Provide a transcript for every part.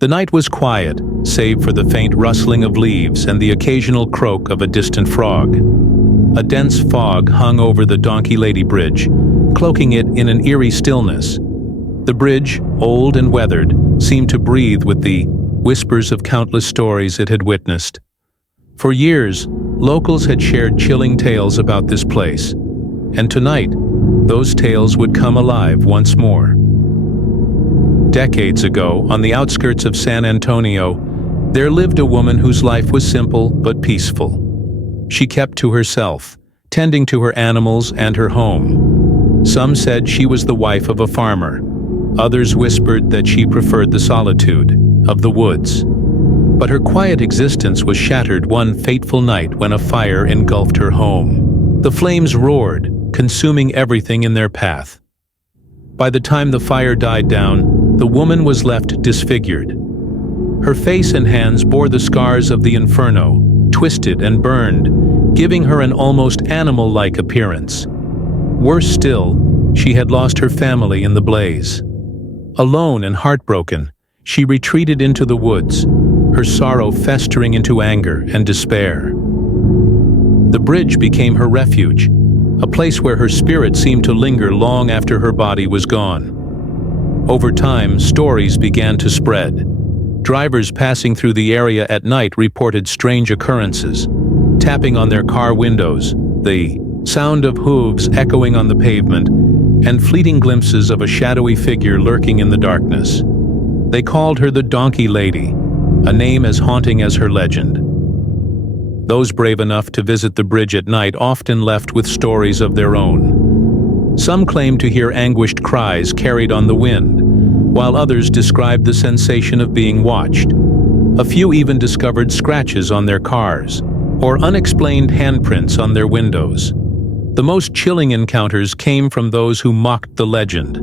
The night was quiet, save for the faint rustling of leaves and the occasional croak of a distant frog. A dense fog hung over the Donkey Lady Bridge, cloaking it in an eerie stillness. The bridge, old and weathered, seemed to breathe with the whispers of countless stories it had witnessed. For years, locals had shared chilling tales about this place, and tonight, those tales would come alive once more. Decades ago, on the outskirts of San Antonio, there lived a woman whose life was simple but peaceful. She kept to herself, tending to her animals and her home. Some said she was the wife of a farmer. Others whispered that she preferred the solitude of the woods. But her quiet existence was shattered one fateful night when a fire engulfed her home. The flames roared, consuming everything in their path. By the time the fire died down, the woman was left disfigured. Her face and hands bore the scars of the inferno, twisted and burned, giving her an almost animal-like appearance. Worse still, she had lost her family in the blaze. Alone and heartbroken, she retreated into the woods, her sorrow festering into anger and despair. The bridge became her refuge, a place where her spirit seemed to linger long after her body was gone. Over time, stories began to spread. Drivers passing through the area at night reported strange occurrences, tapping on their car windows, the sound of hooves echoing on the pavement, and fleeting glimpses of a shadowy figure lurking in the darkness. They called her the Donkey Lady, a name as haunting as her legend. Those brave enough to visit the bridge at night often left with stories of their own. Some claimed to hear anguished cries carried on the wind, while others described the sensation of being watched. A few even discovered scratches on their cars, or unexplained handprints on their windows. The most chilling encounters came from those who mocked the legend,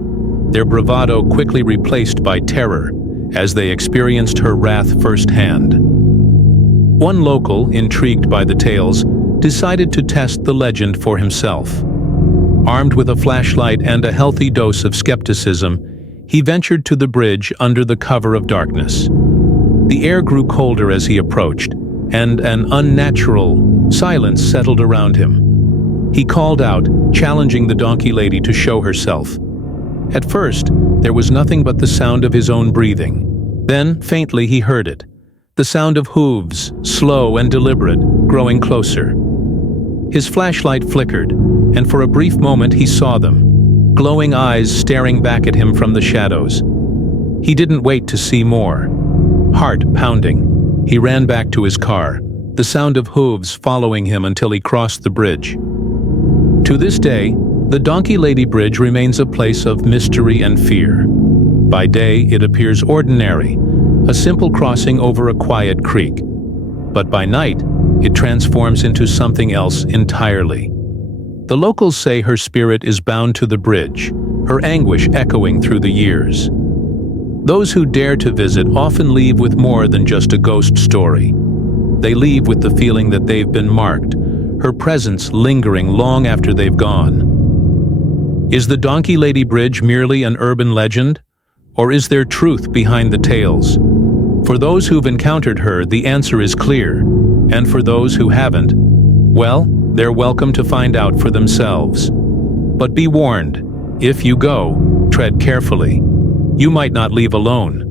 their bravado quickly replaced by terror as they experienced her wrath firsthand. One local, intrigued by the tales, decided to test the legend for himself. Armed with a flashlight and a healthy dose of skepticism, he ventured to the bridge under the cover of darkness. The air grew colder as he approached, and an unnatural silence settled around him. He called out, challenging the Donkey Lady to show herself. At first, there was nothing but the sound of his own breathing. Then, faintly, he heard it. The sound of hooves, slow and deliberate, growing closer. His flashlight flickered, and for a brief moment he saw them, glowing eyes staring back at him from the shadows. He didn't wait to see more. Heart pounding, he ran back to his car, the sound of hooves following him until he crossed the bridge. To this day, the Donkey Lady Bridge remains a place of mystery and fear. By day, it appears ordinary, a simple crossing over a quiet creek. But by night, it transforms into something else entirely. The locals say her spirit is bound to the bridge, her anguish echoing through the years. Those who dare to visit often leave with more than just a ghost story. They leave with the feeling that they've been marked, her presence lingering long after they've gone. Is the Donkey Lady Bridge merely an urban legend? Or is there truth behind the tales? For those who've encountered her, the answer is clear. And for those who haven't, well, they're welcome to find out for themselves. But be warned, if you go, tread carefully. You might not leave alone.